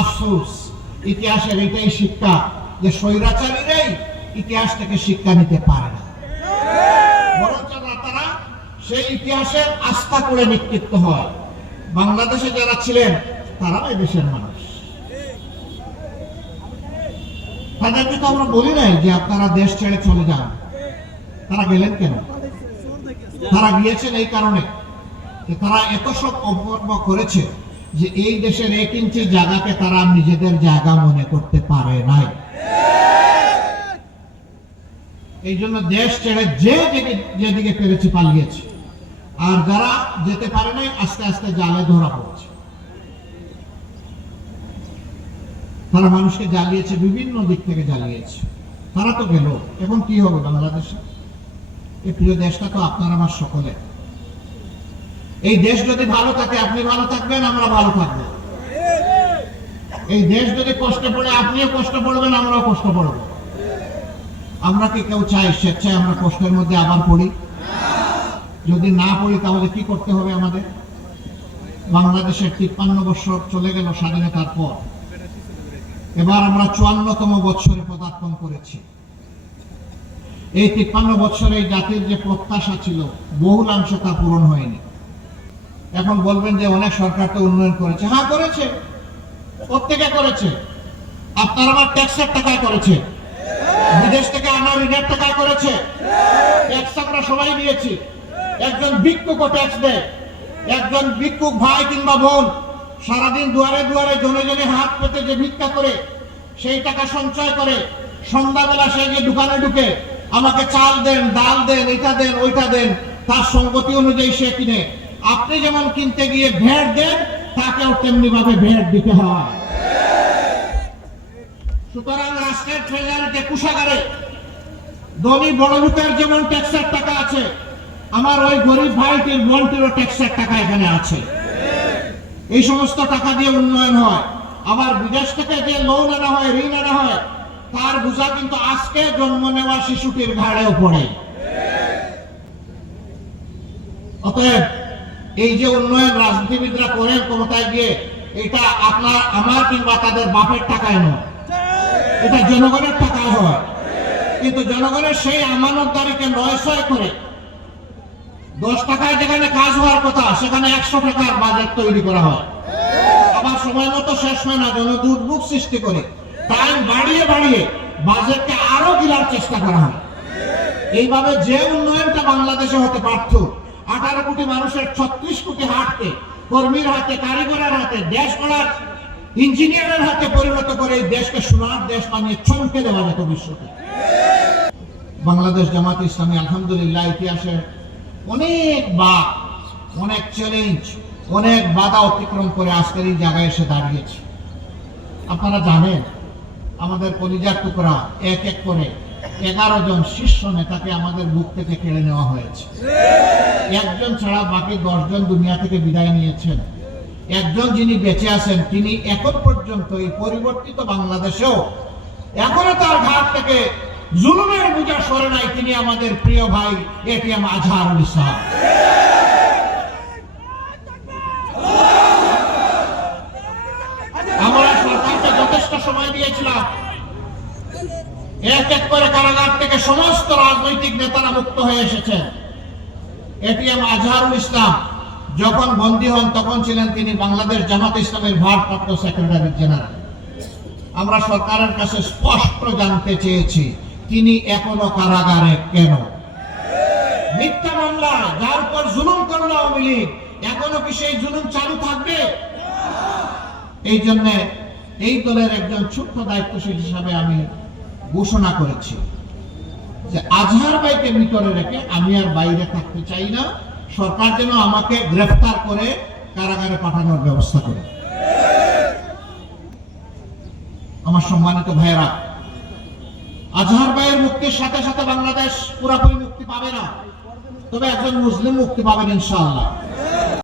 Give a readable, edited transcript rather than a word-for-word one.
আফসোস, ইতিহাসের এটাই শিক্ষা যে স্বৈরাচারীরাই ইতিহাস থেকে শিক্ষা নিতে পারে না, বরঞ্চ তারা সেই ইতিহাসের আস্থা করে নেতৃত্ব হয়। বাংলাদেশে যারা ছিলেন তারা এই দেশের মানুষ, তাদেরকে তো আমরা বলি নাই যে আপনারা দেশ ছেড়ে চলে যান। তারা গেলেন কেন? তারা গিয়েছেন এই কারণে যে তারা এত সব অপকর্ম করেছে যে এই দেশের 1 ইঞ্চি জায়গাকে তারা নিজেদের জায়গা মনে করতে পারে নাই। এই জন্য দেশ ছেড়ে যেদিকে পেরেছে পালিয়েছে, আর যারা যেতে পারে নাই আস্তে আস্তে জালে ধরা পড়ছে। তারা মানুষকে জ্বালিয়েছে, বিভিন্ন দিক থেকে জ্বালিয়েছে। তারা তো গেল, এখন কি হবে বাংলাদেশে? এই প্রিয় দেশটা তো আপনার আমার সকলে। এই দেশ যদি ভালো থাকে আপনি ভালো থাকবেন, আমরা ভালো থাকবো। এই দেশ যদি কষ্টে পড়ে আপনিও কষ্ট পড়বেন, আমরাও কষ্ট পড়ব। আমরা কি কেউ চাই স্বেচ্ছায় আমরা কষ্টের মধ্যে আবার পড়ি? যদি না পড়ি তাহলে কি করতে হবে আমাদের? বাংলাদেশের 53 বছর চলে গেল স্বাধীনতার পর, এবার আমরা 54তম বছরে পদার্পণ করেছি। এই 53 বছরে এই জাতির যে প্রত্যাশা ছিল বহুলাংশ তা পূরণ হয়নি। এখন বলবেন যে অনেক সরকার তো উন্নয়ন করেছে। হ্যাঁ করেছে, প্রত্যেকে করেছে। আপনার আমার ট্যাক্সের টাকায় করেছে, বিদেশ থেকে আনা ঋণের টাকায় করেছে। ট্যাক্স আমরা সবাই দিয়েছি। একজন ভিক্ষুকও ট্যাক্স দেয়। একজন ভিক্ষুক ভাই কিংবা বোন সারাদিন দুয়ারে দুয়ারে জনে জনে হাত পেতে যে ভিক্ষা করে, সেই টাকা সঞ্চয় করে সন্ধ্যাবেলা সে গিয়ে দোকানে ঢুকে আমাকে চাল দেন, ডাল দেন, এটা দেন, ওইটা দেন, তার সঙ্গতি অনুযায়ী সে কিনে। আপনি যেমন কিনতে গিয়ে ভ্যাট দেন, তাকেও তেমনি ভাবে ভ্যাট দিতে হয়। সুতরাং রাষ্ট্রের ট্রেজারিতে কুষাগারে ধনী বড় লোকের যেমন ট্যাক্সের টাকা আছে, আমার ওই গরিব ভাইটির বোনটিরও ট্যাক্সের টাকা এখানে আছে। এই সমস্ত টাকা দিয়ে উন্নয়ন হয়। আবার বিদেশ থেকে যে লোন আনা হয়, ঋণ আনা হয়, তার বোঝা কিন্তু আজকে জন্ম নেওয়া শিশুটির ঘাড়েও পড়ে। অতএব এই যে উন্নয়ন রাজনীতিবিদরা করেন ক্ষমতায় গিয়ে, এটা আপনার আমার কিংবা তাদের বাপের টাকায় নয়, এটা জনগণের টাকায় হয়। কিন্তু জনগণের সেই আমানতদারিকে নয়ছয় করে 10 টাকায় যেখানে কাজ হওয়ার কথা সেখানে 100 টাকার বাজেট তৈরি করা হয়। আবার সময় মতো শেষ হয় না, জনদুর্ভোগ সৃষ্টি করে টাইম বাড়িয়ে বাড়িয়ে বাজেটকে আরো গিলার চেষ্টা করা হয়। এইভাবে যে উন্নয়নটা বাংলাদেশে হতে পারত, 18 কোটি মানুষের 36 কোটি হাতকে কর্মীর হাতে, কারিগরের হাতে, দেশ গড়ার ইঞ্জিনিয়ারের হাতে পরিণত করে এই দেশকে সোনার দেশ বানিয়ে চমকে দেওয়া যেত বিশ্বকে। বাংলাদেশ জামাত ইসলামী আলহামদুলিল্লাহ ইতিহাসে অনেক অনেক চ্যালেঞ্জ, অনেক বাধা অতিক্রম করে আজকের এই জায়গায় এসে দাঁড়িয়েছে। আপনারা জানেন আমাদের কলিজার টুকরা এক এক করে 11 জন শীর্ষ নেতাকে আমাদের বুক থেকে কেড়ে নেওয়া হয়েছে। একজন ছাড়া বাকি 10 জন দুনিয়া থেকে বিদায় নিয়েছেন। একজন যিনি বেঁচে আছেন তিনি এখন পর্যন্ত এই পরিবর্তিত বাংলাদেশেও এখনো তার ঘাট থেকে জুলুমের বোঝা সরে নাই। তিনি আমাদের প্রিয় ভাই এটিএম আজহারুল ইসলাম। আমরা সরকারকে যথেষ্ট সময় দিয়েছিলাম। এক এক করে কারাগার থেকে সমস্ত রাজনৈতিক নেতারা মুক্ত হয়ে এসেছেন। এটিএম আজহারুল ইসলাম যখন বন্দী হন তখন ছিলেন তিনি বাংলাদেশ জামাত ইসলামের ভারপ্রাপ্ত সেক্রেটারি জেনারেল। আমরা সরকারের কাছে স্পষ্ট জানতে চেয়েছি তিনি এখনো কারাগারে কেন? মিথ্যা মামলা যার উপর জুলুম করল আওয়ামী লীগ, এখনো কি সেই জুলুম চালু থাকবে? এই জন্য এই দলের একজন ছোট্ট দায়িত্বশীল হিসাবে আমি ঘোষণা করেছি যে আজহার ভাইকে ভিতরে রেখে আমি আর বাইরে থাকতে চাই না। সরকার যেন আমাকে গ্রেফতার করে কারাগারে পাঠানোর ব্যবস্থা করে। আমার সম্মানিত ভাইয়েরা, আজহার ভাইয়ের মুক্তির সাথে সাথে বাংলাদেশ পুরোপুরি মুক্তি পাবে না, তবে একজন মুসলিম মুক্তি পাবেন ইনশাআল্লাহ।